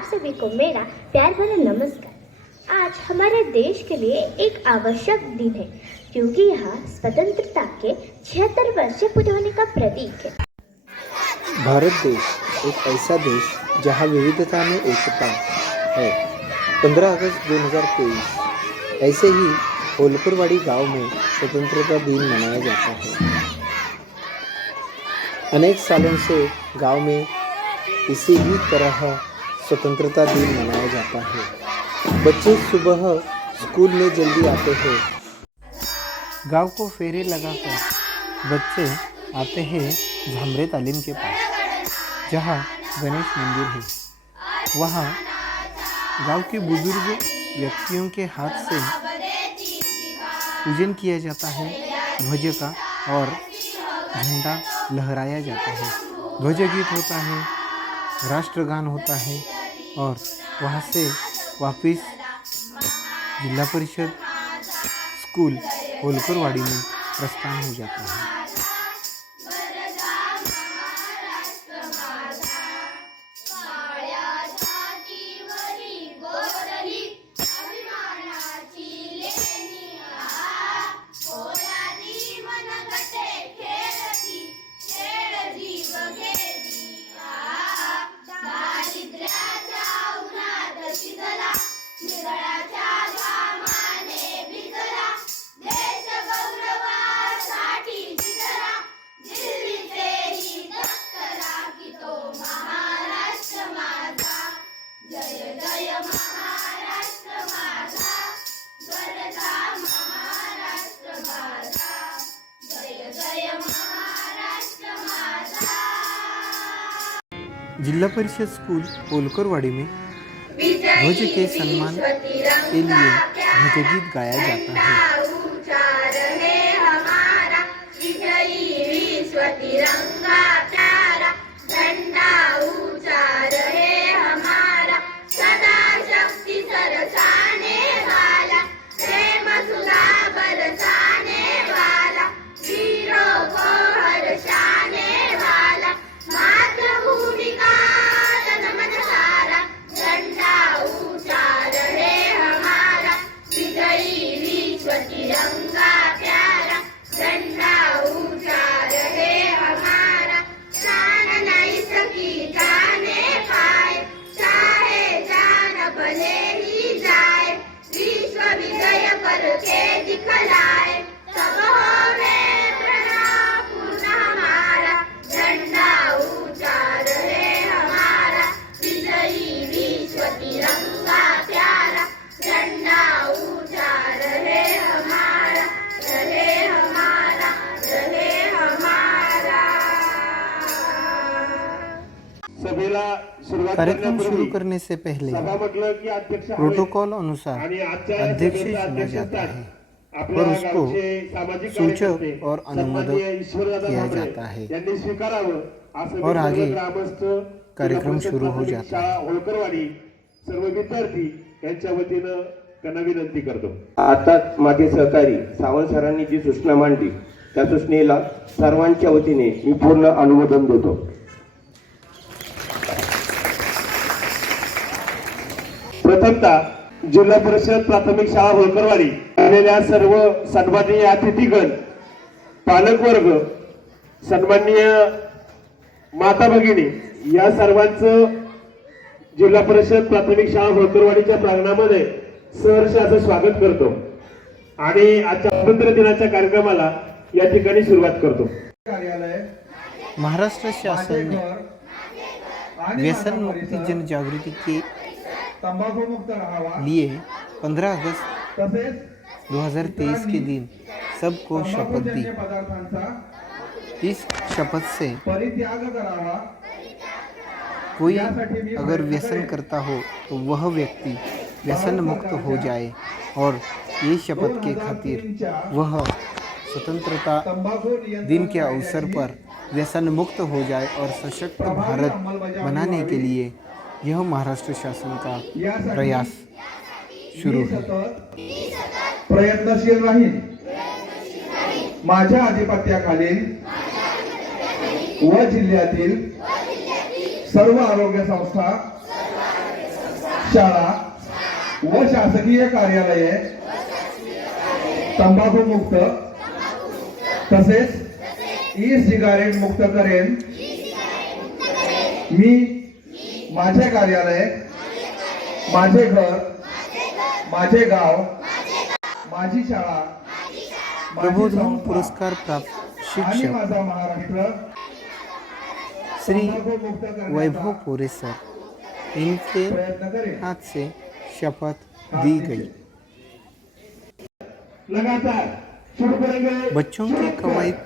आप सभी को मेरा प्यार भरा नमस्कार। आज हमारे देश के लिए एक आवश्यक दिन है क्योंकि यह स्वतंत्रता के 76 वर्ष पूरे होने का प्रतीक है। भारत देश एक ऐसा देश जहां विविधता में एकता है। 15 अगस्त 2023 ऐसे ही होलकरवाड़ी गांव में स्वतंत्रता दिन मनाया जाता है। अनेक सालों से गांव में इसी ही तरह स्वतंत्रता दिन मनाया जाता है। बच्चे सुबह स्कूल में जल्दी आते हैं। गांव को फेरे लगाकर बच्चे आते हैं झामरे तालीम के पास, जहां गणेश मंदिर है। वहां गांव के बुजुर्ग व्यक्तियों के हाथ से पूजन किया जाता है, ध्वज का, और झंडा लहराया जाता है। ध्वज गीत होता है, राष्ट्रगान होता है और वहाँ से वापस जिला परिषद स्कूल होलकरवाड़ी में प्रस्थान हो जाता है। जिला परिषद स्कूल होलकरवाड़ी में ध्वज के सम्मान के लिए ध्वज गीत गाया जाता है। कार्यक्रम शुरू करने से पहले प्रोटोकॉल अनुसार अध्यक्ष चुना जाता है और उसको सूचक और अनुमोदक किया जाता है और आगे कार्यक्रम शुरू हो जाता है। होलकरवाडी सर्व विद्यार्थी यांच्या वतीनं त्यांना विनंती करतो। आता माझे सहकारी सावंत सरांनी जी सूचना मांडली त्या सूचनेला सर्वांच्या वतीने मी पूर्ण अनुमोदन देतो। प्रथमतः जिल्हा परिषद प्राथमिक शाळा होलकरवाडी आलेल्या सर्व सन्माननीय अतिथीगण, पालकवर्ग, सन्माननीय माता भगिनी या सर्वांचं जिल्हा परिषद प्राथमिक शाळा होलकरवाडीच्या प्रांगणामध्ये सहर्ष असं स्वागत करतो आणि आजच्या स्वातंत्र्य दिनाच्या कार्यक्रमाला या ठिकाणी सुरुवात करतो। महाराष्ट्र शासन ने व्यसन मुक्ति जन जागृति के लिए 15 अगस्त 2023 के दिन सबको शपथ दी। इस शपथ से कोई अगर व्यसन करता हो तो वह व्यक्ति व्यसन मुक्त हो जाए और ये शपथ के खातिर वह स्वतंत्रता दिन के अवसर पर व्यसन मुक्त हो जाए और सशक्त भारत बनाने के लिए यह महाराष्ट्र शासन का प्रयास शुरू है। प्रयत्नशील राहील। माझ्या अधिपत्याखालील व जिल्ह्यातील सर्व आरोग्य संस्था शाळा व शासकीय कार्यालये तंबाखू मुक्त तसेच ई सिगारेट मुक्त करेन. मी माझे कार्यालय, माझे घर, माझे गाव, माझी शाळा, माझी प्रबोधन संस्था पुरस्कार प्राप्त आणि शिक्षक माझा महाराष्ट्र श्री तंबाखू मुक्त करण्याचा वैभव पोरे सर इनके प्रयत्न करेन. हाथ से शपथ दी गई. लगातार शुरू करेंगे. बच्चों की कवायद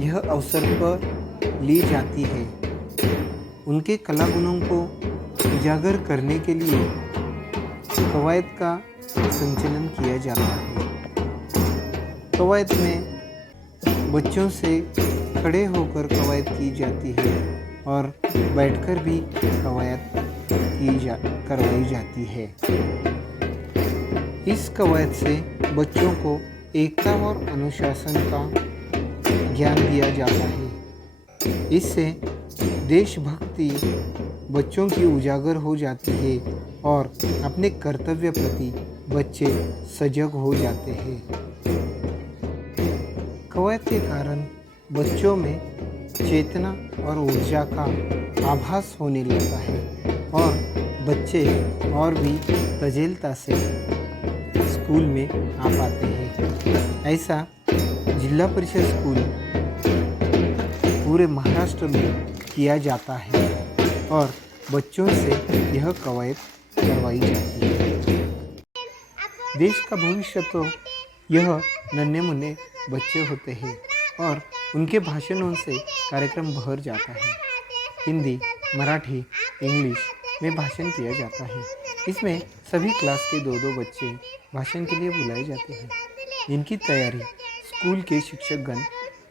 यह अवसर पर ली जाती है. उनके कला गुणों को उजागर करने के लिए कवायद का संचालन किया जाता है. कवायद में बच्चों से खड़े होकर कवायद की जाती है और बैठकर भी कवायद करवाई जाती है. इस कवायद से बच्चों को एकता और अनुशासन का ज्ञान दिया जाता है. इससे देशभक्ति बच्चों की उजागर हो जाती है और अपने कर्तव्य प्रति बच्चे सजग हो जाते हैं. कवायद के कारण बच्चों में चेतना और ऊर्जा का आभास होने लगता है और बच्चे और भी तजेलता से स्कूल में आ पाते हैं. ऐसा जिला परिषद स्कूल पूरे महाराष्ट्र में किया जाता है और बच्चों से यह कवायद करवाई जाती है. देश का भविष्य तो यह नन्हे मुन्ने बच्चे होते हैं और उनके भाषणों से कार्यक्रम भर जाता है. हिंदी, मराठी, इंग्लिश में भाषण किया जाता है. इसमें सभी क्लास के 2-2 बच्चे भाषण के लिए बुलाए जाते हैं. इनकी तैयारी स्कूल के शिक्षकगण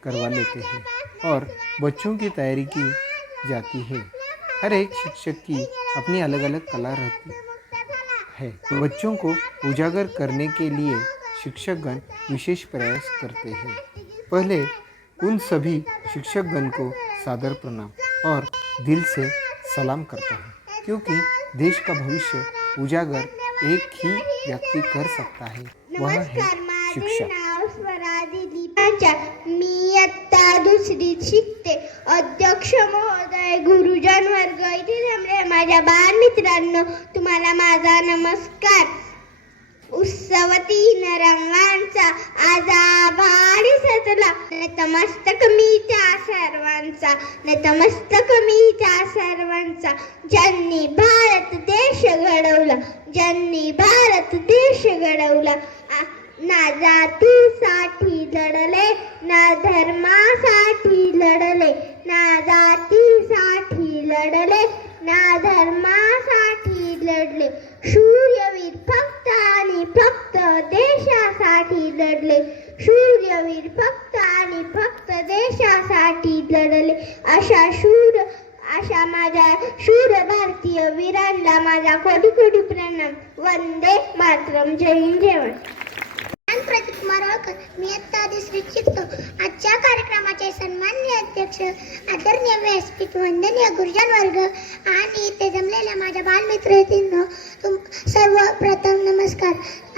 करवा लेते हैं और बच्चों की तैयारी की जाती है. हर एक शिक्षक की अपनी अलग अलग कला रहती है. बच्चों को उजागर करने के लिए शिक्षकगण विशेष प्रयास करते हैं. पहले उन सभी शिक्षकगण को सादर प्रणाम और दिल से सलाम करता हूँ, क्योंकि देश का भविष्य उजागर एक ही व्यक्ति कर सकता है, वह है शिक्षक. मी इयत्ता दुसरीत शिकते. अध्यक्ष महोदय, गुरुजन वर्ग, इथे जमले माझ्या बालमित्रांनो, तुम्हाला माझा नमस्कार. उत्सव 3 रंगांचा आज आभाळी सजला. नतमस्तक मी त्या सर्वांचा, नतमस्तक मी त्या सर्वांचा, ज्यांनी भारत देश घडवला, ज्यांनी भारत देश घडवला. ना जातीसाठी लढले, ना धर्मासाठी लढले, ना जातीसाठी लढले, ना धर्मासाठी लढले. शूरवीर फक्त आणि फक्त देशासाठी लढले, शूरवीर फक्त आणि फक्त देशासाठी लढले. अशा माझ्या शूर भारतीय वीरांना माझा कोटी कोटी प्रणाम. वंदे मातरम. जय हिंद, जय महाराष्ट्र. प्रतीक मारळकर, मी इयत्ता दुसरीत शिकतो. आजच्या कार्यक्रमाचे सन्माननीय अध्यक्ष, आदरणीय व्यासपीठ, वंदनीय गुरुजन वर्ग आणि इथे जमलेल्या माझ्या बालमित्रांनो, सर्वप्रथम नमस्कार.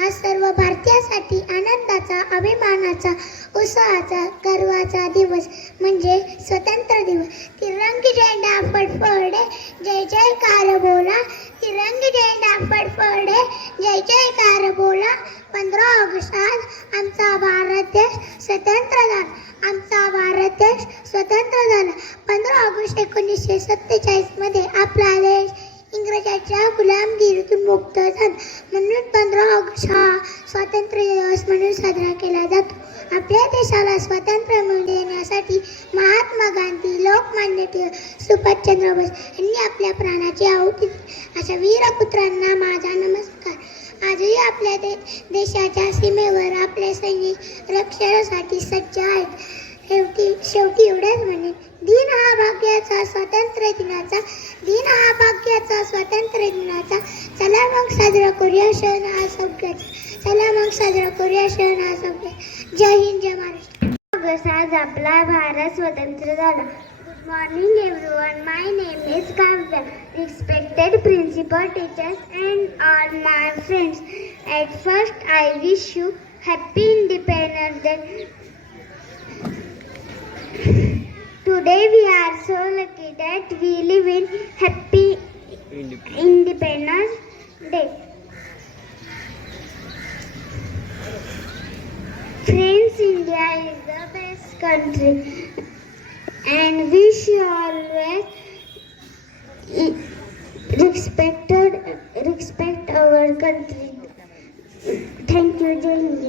आज सर्व भारतीयांसाठी आनंदाचा, अभिमानाचा, उत्साहाचा, गर्वाचा दिवस म्हणजे स्वतंत्र दिवस. तिरंगी झेंडा फडफडे, जय जयकार बोला. तिरंगी झेंडा फडफडे, जय जयकार बोला. 15 ऑगस्ट आज आमचा भारत देश स्वतंत्र झाला. आमचा भारत देश स्वतंत्र झाला. 15 ऑगस्ट 1947 मध्ये आपला देश इंग्रजांच्या गुलामगिरीतून मुक्त झाला. म्हणून 15 ऑगस्ट हा स्वातंत्र्य दिवस म्हणून साजरा केला जातो. आपल्या देशाला स्वातंत्र्य मिळवून देण्यासाठी महात्मा गांधी, लोकमान्य टिळक, सुभाषचंद्र बोस यांनी आपल्या प्राणाची आहुती दिली. अशा वीरपुत्रांना माझा नमस्कार. आजही आपल्या देशाच्या सीमेवर आपले सैनिक रक्षणासाठी सज्ज आहेत. शेवटी एवढंच म्हणेन, दिन हा भाग्याचा, स्वातंत्र्य दिनाचा, दिन हा भाग्याचा, स्वातंत्र्य दिनाचा. चला मग साजरा करूया सण हा सगळ्याचा, चला मग साजरा करूया सण हा सगळ्याचा. जय हिंद, जय महाराष्ट्र. आज आपला भारत स्वतंत्र झाला. morning everyone. My name is Kavya. Respected principal, teachers and all my friends. At first I wish you happy Independence Day. Today we are so lucky that we live in happy Independence Day. Friends, India is the best country and we should always respect our country. Thank you. जय हिंद.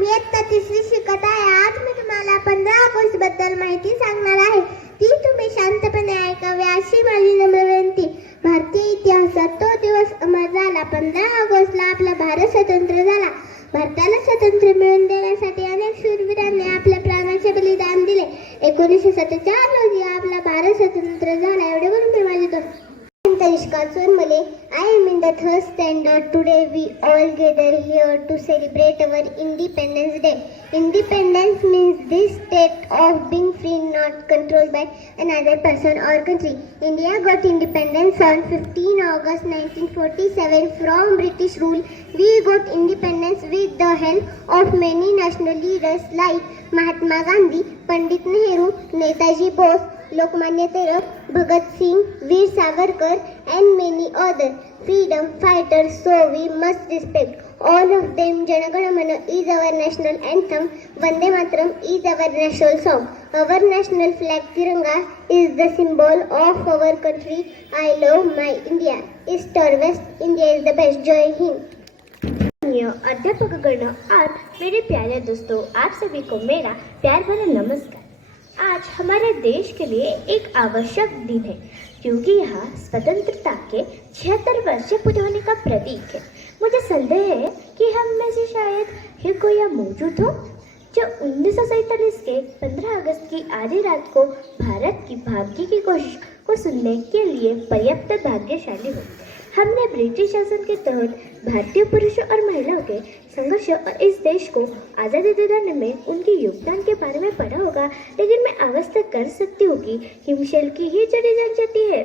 मी इयत्ता तिसरी शिकत आहे. आज मी तुम्हाला 15 August बद्दल माहिती सांगणार आहे. ती तुम्ही शांतपणे ऐकावी अशी माझी नम्र विनंती. भारतीय इतिहासात तो दिवस अमर झाला. 15 ऑगस्टला आपला भारत स्वतंत्र झाला. भारताला स्वातंत्र्य मिळवून देण्यासाठी अनेक शूरवीरांनी आपल्या प्राणाचे बलिदान दिले. 1947 रोजी आपला भारत स्वतंत्र झाला. एवढे बोलून मी माझे दोस्त Tanishka Chormale. I am in the 3rd standard. Today we all gather here to celebrate our Independence Day. Independence means this state of being free, not controlled by another person or country. India got independence on 15 August 1947 from British rule. We got independence with the help of many national leaders like Mahatma Gandhi, Pandit Nehru, Netaji Bose, Lokmanya Tilak, Bhagat Singh, Veer Savarkar and many others freedom fighters, so we must respect all of them. Jana Gana Mana is our national anthem. Vande Mataram is our national song. Our national flag Tiranga is the symbol of our country. I love my India. East or West, India is the best. Jai Hind. अध्यापकगण और मेरे प्यारे दोस्तों, आप सभी को मेरा प्यार भरा नमस्कार। आज हमारे देश के लिए एक आवश्यक दिन है क्योंकि यह स्वतंत्रता के 76 वर्ष पूरे होने का प्रतीक है। मुझे संदेह है कि हम में से शायद ही कोई मौजूद हो जो 1947 के 15 अगस्त की आधी रात को भारत की भाग्य की कोशिश को सुनने के लिए पर्याप्त भाग्यशाली हो। हमने ब्रिटिश शासन के तहत भारतीय पुरुषों और महिलाओं के संघर्ष और इस देश को आज़ादी दिलाने में उनके योगदान के बारे में पढ़ा होगा, लेकिन मैं अवस्था कर सकती हूँ कि हिमशैल की ही जड़ी जान जाती है।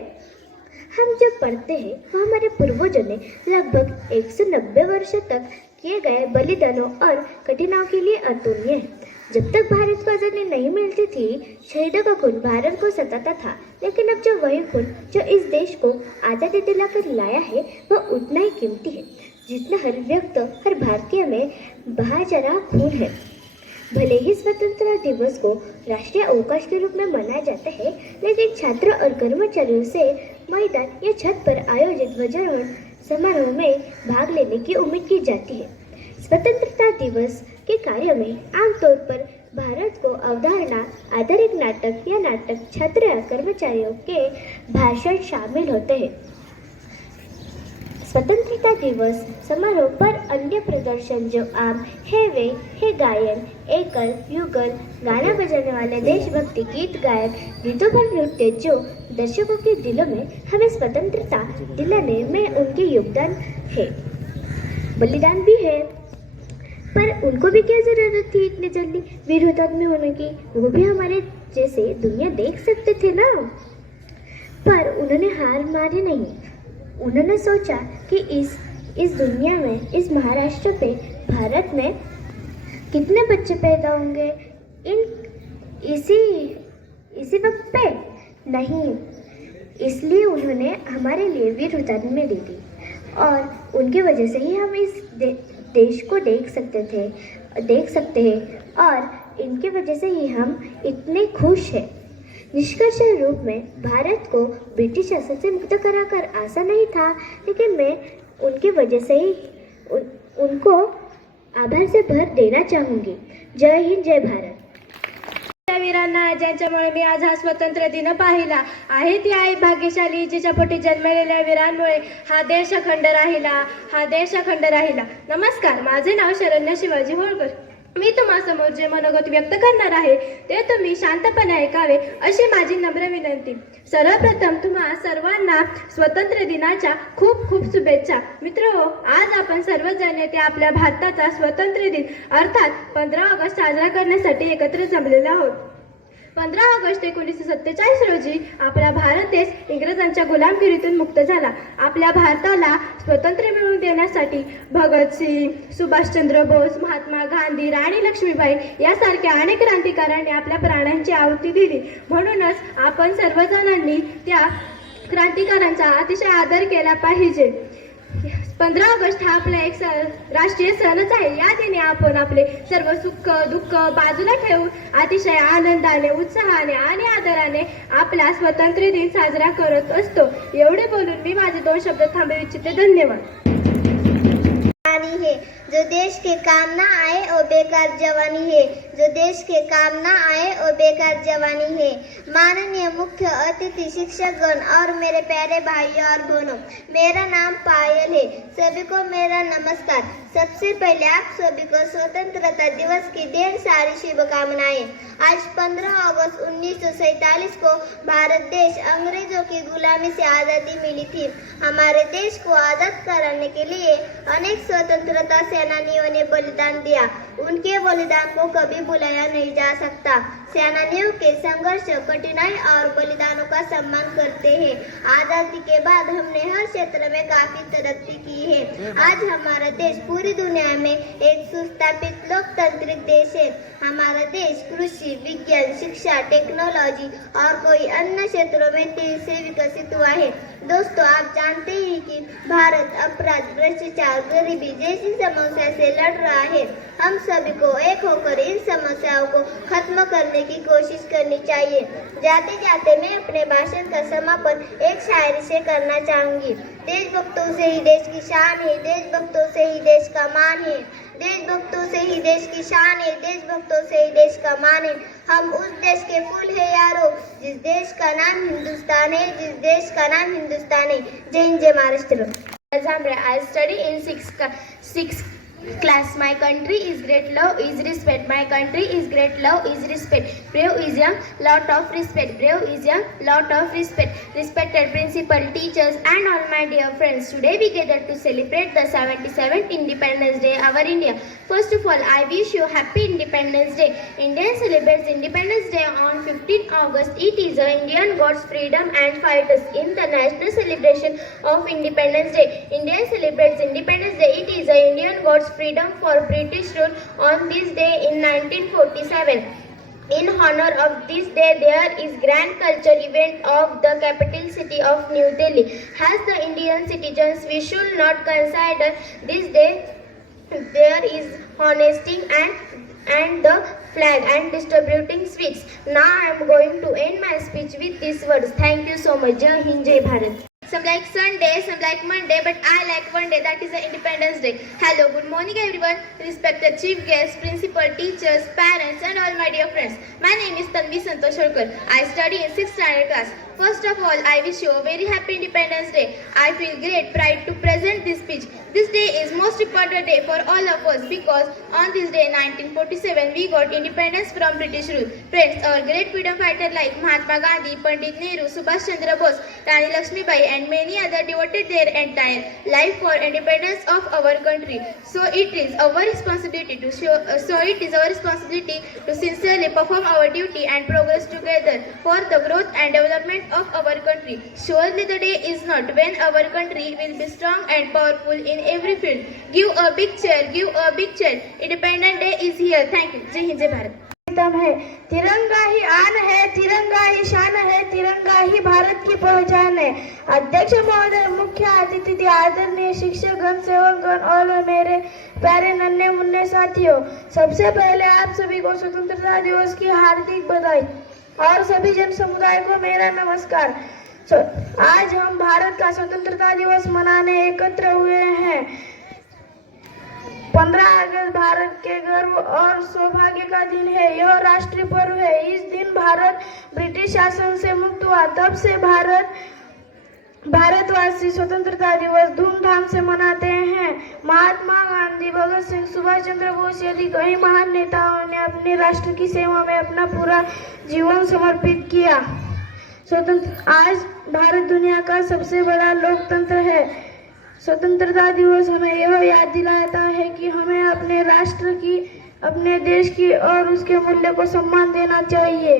हम जो पढ़ते हैं वह हमारे पूर्वजों ने लगभग 190 वर्षों तक किए गए बलिदानों और कठिनाइयों के लिए अतुल्य है। जब तक भारत को आज़ादी नहीं मिलती थी, शहीदों का खून भारत को सताता था, लेकिन अब जो वही खून जो इस देश को आज़ादी दिलाकर लाया है वह उतना ही कीमती है जितना हर व्यक्ति, हर भारतीय में बहा जा रहा खून है। भले ही स्वतंत्रता दिवस को राष्ट्रीय अवकाश के रूप में मनाया जाता है, लेकिन छात्रों और कर्मचारियों से मैदान या छत पर आयोजित ध्वजारोहण समारोह में भाग लेने की उम्मीद की जाती है। स्वतंत्रता दिवस के कार्य में आमतौर पर भारत को अवधारणा आधारित नाटक या नाटक छात्र या कर्मचारियों के भाषण शामिल होते हैं। स्वतंत्रता दिवस समारोह पर अन्य प्रदर्शन जो आम है वे है गायन, एकल, युगल, गाना बजाने वाले देशभक्ति गीत, गायक, गीतों पर नृत्य जो दर्शकों के दिलों में हमें स्वतंत्रता दिलाने में उनके योगदान है, बलिदान भी है। पर उनको भी क्या जरूरत थी इतनी जल्दी वीर हुतात्मा होने की? वो भी हमारे जैसे दुनिया देख सकते थे ना। पर उन्होंने हार मारी नहीं। उन्होंने सोचा कि इस दुनिया में, इस महाराष्ट्र पे, भारत में कितने बच्चे पैदा होंगे इसी वक्त पे? नहीं, इसलिए उन्होंने हमारे लिए वीर हुतात्मा दे दी और उनकी वजह से ही हम इस देश को देख सकते हैं और इनकी वजह से ही हम इतने खुश हैं। निष्कर्ष रूप में भारत को ब्रिटिश शासन से मुक्त कराकर आसान नहीं था, लेकिन मैं उनकी वजह से ही उनको आभार से भर देना चाहूँगी। जय हिंद, जय भारत। वीरांना ज्यांच्यामुळे मी आज हा स्वतंत्र दिन पाहिला आहे, ती आई भाग्यशाली जिच्या पोटी जन्मलेल्या वीरांमुळे हा देश अखंड राहिला। नमस्कार, माझे नाव शरण्या शिवाजी होळकर। मी तुम्हासमोर जे मनोगत व्यक्त करणार आहे ते तुम्ही शांतपणे ऐकावे अशी माझी नम्र विनंती। सर्वप्रथम तुम्हा सर्वांना स्वातंत्र्य दिनाच्या खूप खूप शुभेच्छा। मित्रहो, आज आपण सर्वजण येथे आपल्या भारताचा स्वातंत्र्य दिन अर्थात 15 ऑगस्ट साजरा करण्यासाठी एकत्र जमलेलो आहोत। 15 ऑगस्ट 1947 रोजी आपला भारत देश इंग्रजांच्या गुलामगिरीतून मुक्त झाला. आपल्या भारताला स्वातंत्र्य मिळवून देण्यासाठी भगतसिंग, सुभाषचंद्र बोस, महात्मा गांधी, राणी लक्ष्मीबाई यासारख्या अनेक क्रांतिकारकांनी आपल्या प्राणांची आहुती दिली. म्हणूनच आपण सर्वजणांनी त्या क्रांतिकारांचा अतिशय आदर केला पाहिजे. 15 ऑगस्ट हा आपला एक राष्ट्रीय सणच आहे. या दिनी आपण आपले सर्व सुख दुःख बाजूला ठेवून अतिशय आनंदाने, उत्साहाने आणि आदराने आपला स्वातंत्र्य दिन साजरा करत असतो. एवढे बोलून मी माझे 2 शब्द थांबवू इच्छिते. धन्यवाद. जवानी है जो देश के काम ना आए और बेकार जवानी है, जो देश के काम ना आए और बेकार जवानी है। माननीय मुख्य अतिथि, शिक्षकगण और मेरे प्यारे भाइयों और बहनों, मेरा नाम पायल है। सभी को मेरा नमस्कार। सबसे पहले आप सभी को स्वतंत्रता दिवस की ढेर सारी शुभकामनाएं। आज 15 अगस्त 1947 को भारत देश अंग्रेजों की गुलामी से आज़ादी मिली थी। हमारे देश को आज़ाद कराने के लिए अनेक स्वतंत्रता सेनानियों ने बलिदान दिया। उनके बलिदान को कभी भुलाया नहीं जा सकता। सेनानियों के संघर्ष, कठिनाई और बलिदानों का सम्मान करते हैं। आजादी के बाद हमने हर क्षेत्र में काफी तरक्की की है। आज हमारा देश पूरी दुनिया में एक सुस्थापित लोकतांत्रिक देश है। हमारा देश कृषि, विज्ञान, शिक्षा, टेक्नोलॉजी और कोई अन्य क्षेत्रों में तेजी से विकसित हुआ है। दोस्तों, आप जानते हैं कि भारत अपराध, भ्रष्टाचार, गरीबी जैसी समस्या से लड़ रहा है। हम सभी को एक होकर इन समस्याओं को खत्म करने की कोशिश करनी चाहिए। जाते जाते मैं अपने भाषण का समापन एक शायरी से करना चाहूंगी। देशभक्तों से ही देश की शान है, देशभक्तों से ही देश का मान है। देशभक्तों से ही देश की शान है, देशभक्तों से ही देश का मान है। हम उस देश के फूल है यारो, जिस देश का नाम हिंदुस्तान है, जिस देश का नाम हिंदुस्तान है। जय हिंद, जय Maharashtra. I study in sixth class. My country is great, love is respect. My country is great, love is respect. Brave is young, lot of respect. Brave is young, lot of respect. Respected principal, teachers and all my dear friends. Today we gather to celebrate the 77th Independence Day, our India. First of all, I wish you happy Independence Day. India celebrates Independence Day on 15 August. It is the Indian God's freedom and fighters in the national celebration of Independence Day. India celebrates Independence Day. It is the Indian God's freedom for British rule on this day in 1947. In honor of this day, there is grand culture event of the capital city of New Delhi. As the Indian citizens, we should not consider this day there is honesty and the flag and distributing sweets. Now I am going to end my speech with these words. Thank you so much. Jai Hind, Jai Bharat. Some like Sunday, some like Monday, but I like one day, that is the Independence Day. Hello, good morning everyone, respected chief guests, principal, teachers, parents and all my dear friends. My name is Tanvi Santosh Sharkar. I study in 6th standard class. First of all, I wish you a very happy Independence Day. I feel great pride to present this speech. This day is most important day for all of us because on this day 1947 we got independence from British rule. Friends, our great freedom fighter like Mahatma Gandhi, Pandit Nehru, Subhash Chandra Bose, Rani Lakshmibai and many other devoted their entire life for independence of our country. So it is our responsibility to sincerely perform our duty and progress together for the growth and development of our country. Surely the day is not when our country will be strong and powerful in every field. Give a big cheer, give a big cheer. Independence Day is here. Thank you. Jai Hind, Jai Bharat. है तिरंगा ही आन है, तिरंगा ही शान है, तिरंगा ही भारत की पहचान है। अध्यक्ष महोदय, मुख्य अतिथि, आदरणीय शिक्षकगण, सेवकगण और मेरे प्यारे नन्हे मुन्ने साथियों, सबसे पहले आप सभी को स्वतंत्रता दिवस की हार्दिक बधाई और सभी जन समुदाय को मेरा नमस्कार। आज हम भारत का स्वतंत्रता दिवस मनाने एकत्र हुए हैं। 15 अगस्त भारत के गर्व और सौभाग्य का दिन है। यह राष्ट्रीय पर्व है। इस दिन भारत ब्रिटिश शासन से मुक्त हुआ। तब से भारतवासी स्वतंत्रता दिवस धूमधाम से मनाते हैं। महात्मा गांधी, भगत सिंह, सुभाष चंद्र बोस आदि कई महान नेताओं ने अपने राष्ट्र की सेवा में अपना पूरा जीवन समर्पित किया। आज भारत दुनिया का सबसे बड़ा लोकतंत्र है। स्वतंत्रता दिवस हमें यह याद दिलाता है कि हमें अपने राष्ट्र की, अपने देश की और उसके मूल्य को सम्मान देना चाहिए।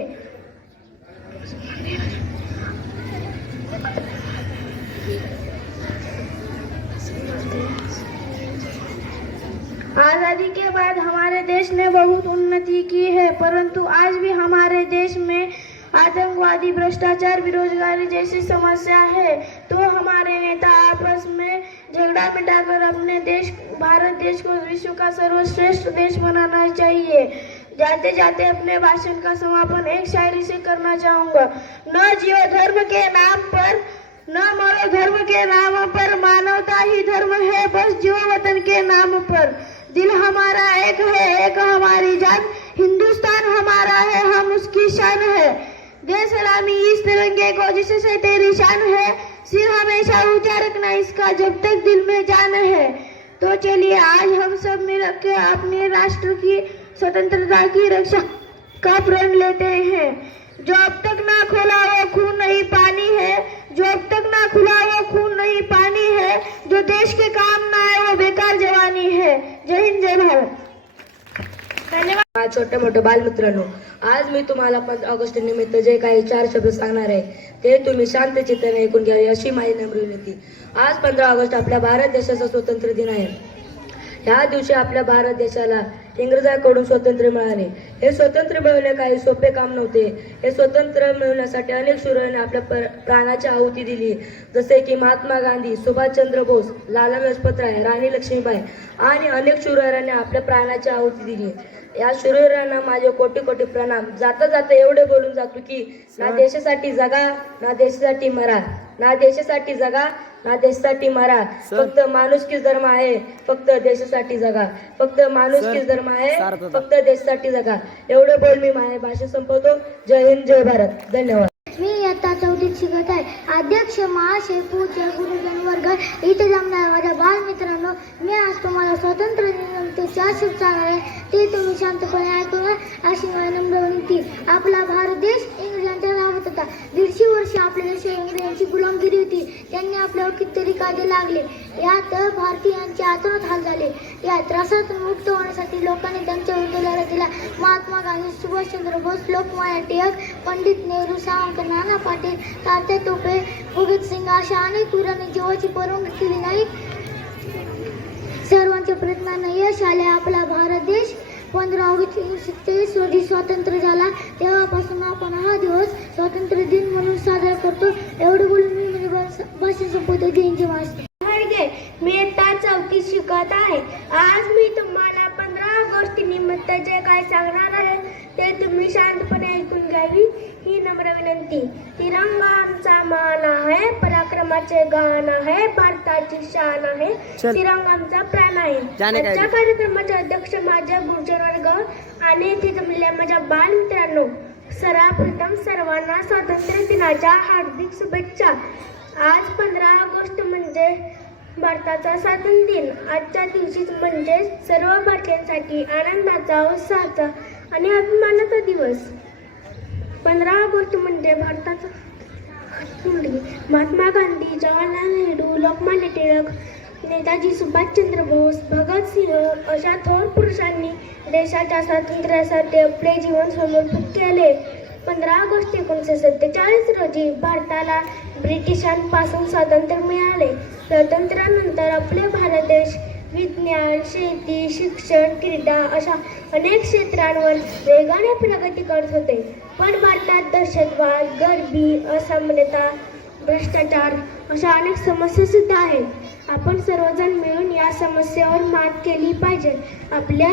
आज़ादी के बाद हमारे देश ने बहुत उन्नति की है, परंतु आज भी हमारे देश में आतंकवादी, भ्रष्टाचार, बेरोजगारी जैसी समस्या है। तो हमारे नेता आपस में झगड़ा मिटाकर अपने देश, भारत देश को विश्व का सर्वश्रेष्ठ देश बनाना चाहिए। जाते जाते अपने भाषण का समापन एक शायरी से करना चाहूँगा। न जियो धर्म के नाम पर, न मरो धर्म के नाम पर, मानवता ही धर्म है, बस जियो वतन के नाम पर। दिल हमारा एक है, एक हमारी जान, हिंदुस्तान हमारा है, हम उसकी शान है। दे सलामी इस तिरंगे को जिससे तेरी शान है, सिर हमेशा ऊंचा रखना इसका जब तक दिल में जान है। तो चलिए आज हम सब मिलकर अपने राष्ट्र की स्वतंत्रता की रक्षा का प्रण लेते हैं। जो अब तक ना खोला वो खून नहीं पानी है, जो अब तक ना खुला वो खून नहीं पानी है, जो देश के काम ना आए वो बेकार जवानी है। जय हिंद, जय भारत। धन्यवाद। छोटे मोठे बालमित्रांनो, आज मी तुम्हाला 15 ऑगस्ट निमित्त जे काही 4 शब्द सांगणार आहे ते तुम्ही शांत चित्ताने ऐकून घ्यावे अशी माझी नम्र विनंती। आज 15 ऑगस्ट आपल्या भारत देशाचा स्वातंत्र्य दिन आहे। ह्या दिवशी आपल्या भारत देशाला इंग्रजांकडून स्वातंत्र्य मिळाले। हे स्वातंत्र्य मिळवणे काही सोपे काम नव्हते। हे स्वातंत्र्य मिळवण्यासाठी अनेक शूरांनी आपल्या प्राणाची आहुती दिली, जसे की महात्मा गांधी, सुभाषचंद्र बोस, लाला लजपत राय, राणी लक्ष्मीबाई आणि अनेक शूरांनी आपल्या प्राणाची आहुती दिली। या शूरांना माझे कोटी कोटी प्रणाम। जाता जाता एवढे बोलून जातो की ना देशासाठी जगा, ना देशासाठी मरा, ना देशासाठी जगा, ना देशासाठी मरा, फक्त माणुसकीच धर्म आहे, फक्त देशासाठी जगा, फक्त माणुसकीच धर्म आहे, फक्त देशासाठी जगा। एवढे बोल मी माझे भाषण संपवतो। जय हिंद, जय भारत। धन्यवाद। मी इयत्ता 4थीत शिकत आहे। अध्यक्ष, महाशय, पूज्य गुरुजन वर्ग, इथे जमणाऱ्या माझ्या बालमित्रांनो, मी आज तुम्हाला स्वातंत्र्य दिनानिमित्त 4 शब्द सांगणार आहे, ते तुम्ही शांतपणे ऐकून अशी माझी नम्र विनंती। आपला भारत देश इंग्रजांच्या ताब्यात होता। 150 वर्ष आपल्या देशावर इंग्रजांची गुलामगिरी होती। त्यांनी आपल्यावर कितीतरी कायदे लागले, यात भारतीयांचे आतोनात हाल झाले। या त्रासातून मुक्त होण्यासाठी लोकांनी त्यांच्या विरुद्ध लढा दिला। महात्मा गांधी, सुभाषचंद्र बोस, लोकमान्य टिळक, पंडित नेहरू, सावरकर, नाना पाटील, तात्या टोपे, भगतसिंग अशा अनेक वीरांनी जीवाची पर्वणी केली नाही। सर्वांच्या प्रयत्नांना यश आले। आपला भारत देश 15 ऑगस्ट 1947 रोजी स्वतंत्र झाला। तेव्हापासून आपण हा दिवस स्वातंत्र्य दिन म्हणून साजरा करतो। एवढं बोलून मी म्हणजे भाषण संपवतो। जय हिंद, जय महाराष्ट्र। मी इयत्ता 4थीत शिकत आहे। आज मी तुम्हाला 15 ऑगस्ट निमित्त जे काय सांगणार आहे ते तुम्ही शांतपणे ऐकून घ्यावी ही नम्र विनंती। तिरंगा आमचा मान आहे, पराक्रमाचे गाण आहे, भारताची शान आहे, तिरंगा आमचा प्राण आहे। आजच्या कार्यक्रमाचे अध्यक्ष माझ्या गुरुजन वर्ग आणि इथे जमलेल्या माझ्या बालमित्रांनो, सर्वप्रथम सर्वांना स्वातंत्र्य दिनाच्या हार्दिक शुभेच्छा। आज 15 ऑगस्ट म्हणजे भारताचा स्वातंत्र्य दिन। आजच्या दिवशीच म्हणजे सर्व भारतीयांसाठी आनंदाचा, उत्साहाचा आणि अभिमानाचा दिवस। 15 ऑगस्ट म्हणजे भारताचा महात्मा गांधी, जवाहरलाल नेहरू, लोकमान्य टिळक, नेताजी सुभाषचंद्र बोस, भगतसिंह अशा थोर पुरुषांनी देशाच्या स्वातंत्र्यासाठी आपले जीवन समर्पित केले। 15 ऑगस्ट 1947 रोजी भारताला ब्रिटिशांपासून स्वातंत्र्य मिळाले। स्वातंत्र्यानंतर आपले भारत देश विज्ञान, शेती, शिक्षण, क्रीडा अशा अनेक क्षेत्रांवर वेगाने प्रगती करत होते। पण भारतात दहशतवाद, गरिबी, असमानता, भ्रष्टाचार अशा अनेक समस्या सुद्धा आहेत। आपण सर्वजण मिळून या समस्येवर मात केली पाहिजे। आपल्या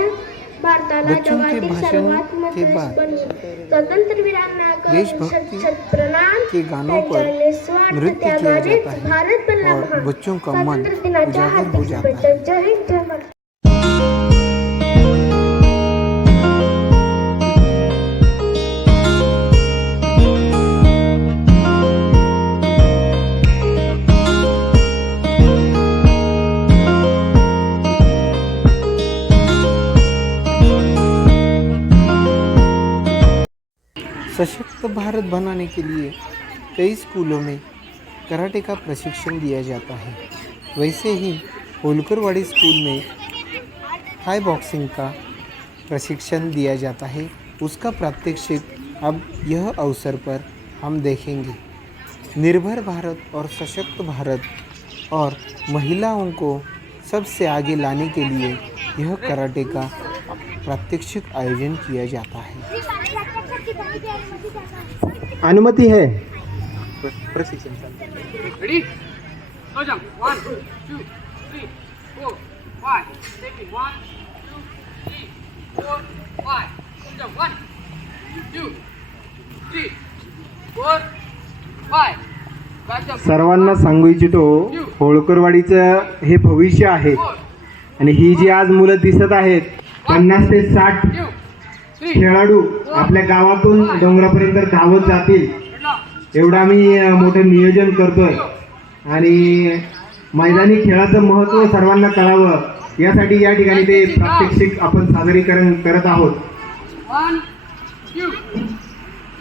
भारताला जगातील सर्वात मोठे देश बनवून स्वातंत्र्यवीरांना शत प्रणाम। त्यांच्या निस्वार्थ त्यागाने भारत बनला महान। स्वातंत्र्य दिनाच्या हार्दिक शुभेच्छा। जय हिंद, जय भारत। सशक्त भारत बनाने के लिए कई स्कूलों में कराटे का प्रशिक्षण दिया जाता है। वैसे ही होलकरवाड़ी स्कूल में थाई बॉक्सिंग का प्रशिक्षण दिया जाता है। उसका प्रात्यक्षिक अब यह अवसर पर हम देखेंगे। निर्भर भारत और सशक्त भारत और महिलाओं को सबसे आगे लाने के लिए यह कराटे का प्रात्यक्षिक आयोजन किया जाता है। अनुमति है। प्रशिक्षण Ready? Go jump. 1, 2, 3, 4, 5. Take it. 1, 2, 3, 4, 5. Go jump. 1, 2, 3, 4, 5. Back jump. सर्वांना सांगू इच्छितो, होळकरवाडीचं हे भविष्य आहे आणि ही जी आज मुलं दिसत आहेत 50 ते 60 2, 3. खेळाडू आपल्या गावातून डोंगरापर्यंत धावत जातील Good luck. एवढं आम्ही मोठं नियोजन करतोय आणि मैदानी खेळाचं महत्त्व सर्वांना कळावं यासाठी या ठिकाणी ते प्रात्यक्षिक आपण सादरीकरण करत आहोत. 1, 2,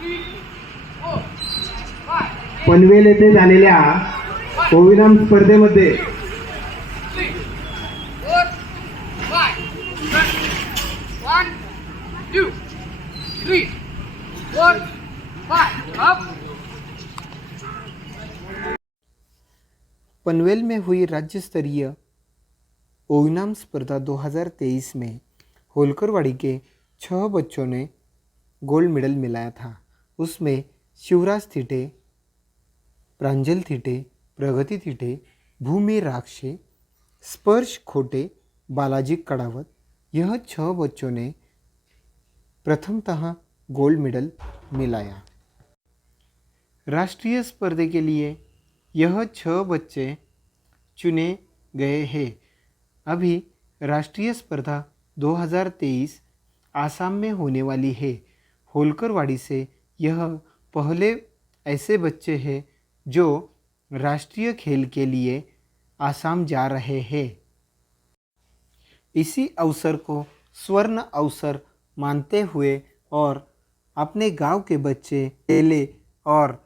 3, 4, 5. पनवेल येथे झालेल्या ओविनम स्पर्धेमध्ये 3, 4, 5. 1, 2, 3, 4, 5. Up. पनवेल में हुई राज्य स्तरीय ओइनाम स्पर्धा 2023 में होलकरवाड़ी के 6 बच्चों ने गोल्ड मेडल मिलाया था। उसमें शिवराज थिटे, प्रांजल थिटे, प्रगति थिटे, भूमि राक्षे, स्पर्श खोटे, बालाजी कड़ावत, यह 6 बच्चों ने प्रथमतः गोल्ड मेडल मिलाया। राष्ट्रीय स्पर्धे के लिए यह 6 बच्चे चुने गए हैं। अभी राष्ट्रीय स्पर्धा 2023 आसाम में होने वाली है। होलकरवाड़ी से यह पहले ऐसे बच्चे हैं जो राष्ट्रीय खेल के लिए आसाम जा रहे हैं। इसी अवसर को स्वर्ण अवसर मानते हुए और अपने गांव के बच्चे खेले और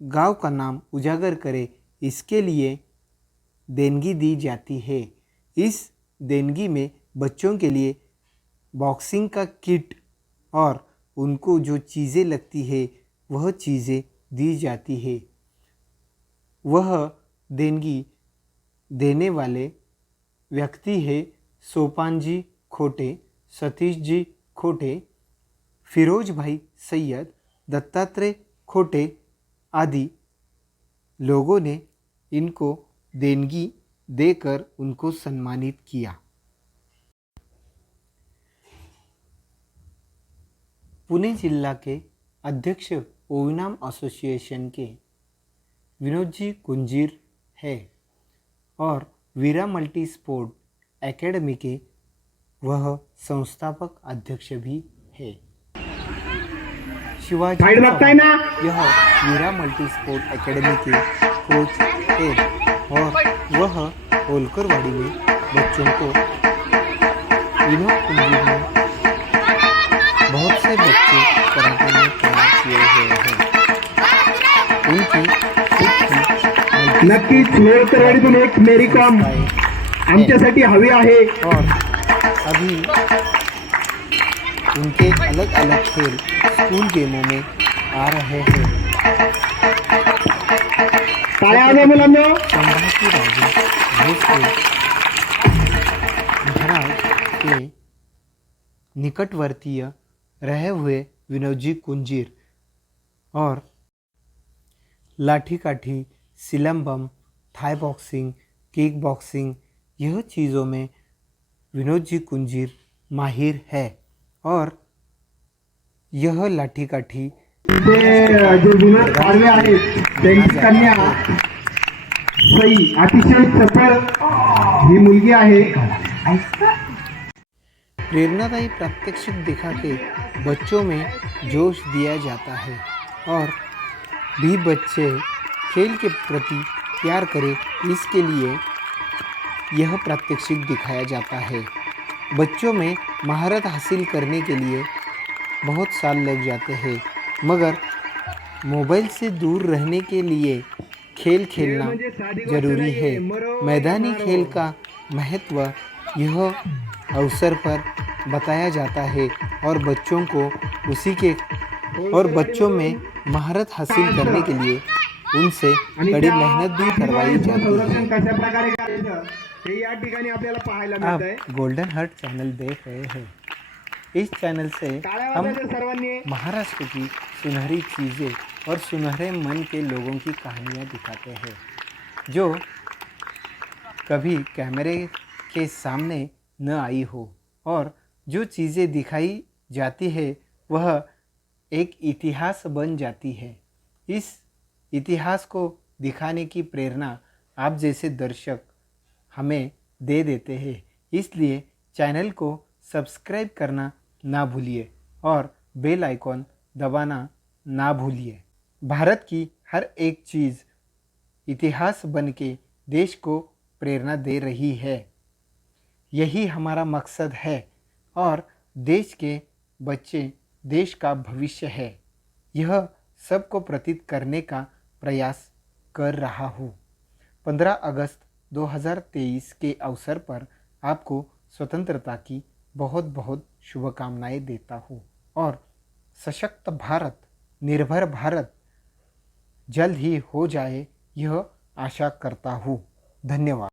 गांव का नाम उजागर करे, इसके लिए देनगी दी जाती है। इस देनगी में बच्चों के लिए बॉक्सिंग का किट और उनको जो चीज़ें लगती है वह चीज़ें दी जाती है। वह देनगी देने वाले व्यक्ति है सोपान जी खोटे, सतीश जी खोटे, फिरोज भाई सैयद, दत्तात्रेय खोटे आदि लोगों ने इनको देनगी देकर उनको सम्मानित किया। पुणे जिला के अध्यक्ष ओविनाम एसोसिएशन के विनोद जी कुंजीर है और वीरा मल्टी स्पोर्ट एकेडमी के वह संस्थापक अध्यक्ष भी है। शिवाजी साइड लगता है ना? यह वीरा मल्टी स्पोर्ट एकेडमी के कोच है और वह होलकरवाड़ी में बच्चों को विनोद कुंजीर ने बहुत से बच्चे कराटे में तैयार किए हुए हैं। उनकी खुद की नक्कीच होळकरवाडीतून एक मेरी कॉम आमच्यासाठी हवी आहे और अभी उनके अलग अलग खेल स्कूल गेमों में आ रहे हैं। टाळ्या वाजवा मुलांनो. संभाजी राजे भोसले महाराज के निकटवर्तीय रहे हुए विनोद जी कुंजीर और लाठी काठी, Silambam, Thai boxing, kick boxing, यह चीज़ों में विनोद जी कुंजीर माहिर है और यह लाठी काठी ते जे विनोद पाडवे आहेत त्यांची कन्या सई अतिशय चपळ ही मुलगी आहे. प्रेरणादायी प्रात्यक्षिक दिखा के बच्चों में जोश दिया जाता है और भी बच्चे खेल के प्रति प्यार करें, इसके लिए यह प्रात्यक्षिक दिखाया जाता है। बच्चों में महारत हासिल करने के लिए बहुत साल लग जाते हैं, मगर मोबाइल से दूर रहने के लिए खेल खेलना जरूरी है। मैदानी खेल का महत्व यह अवसर पर बताया जाता है और बच्चों में महारत हासिल करने के लिए उनसे कड़ी मेहनत भी करवाई जाती है। कशा प्रकारे करायचं हे या ठिकाणी आपल्याला पाहायला आप मिळतंय। गोल्डन हार्ट चैनल देख रहे हैं। इस चैनल से हम सर्वांनी महाराष्ट्र की सुनहरी चीज़ें और सुनहरे मन के लोगों की कहानियाँ दिखाते हैं, जो कभी कैमरे के सामने न आई हो, और जो चीज़ें दिखाई जाती है वह एक इतिहास बन जाती है। इस इतिहास को दिखाने की प्रेरणा आप जैसे दर्शक हमें दे देते हैं, इसलिए चैनल को सब्सक्राइब करना ना भूलिए और बेल आइकॉन दबाना ना भूलिए। भारत की हर एक चीज़ इतिहास बन के देश को प्रेरणा दे रही है। यही हमारा मकसद है और देश के बच्चे देश का भविष्य है। यह सबको प्रतीत करने का प्रयास कर रहा हूँ। 15 अगस्त 2023 के अवसर पर आपको स्वतंत्रता की बहुत बहुत शुभकामनाएं देता हूँ और सशक्त भारत, निर्भर भारत जल्द ही हो जाए, यह आशा करता हूँ। धन्यवाद।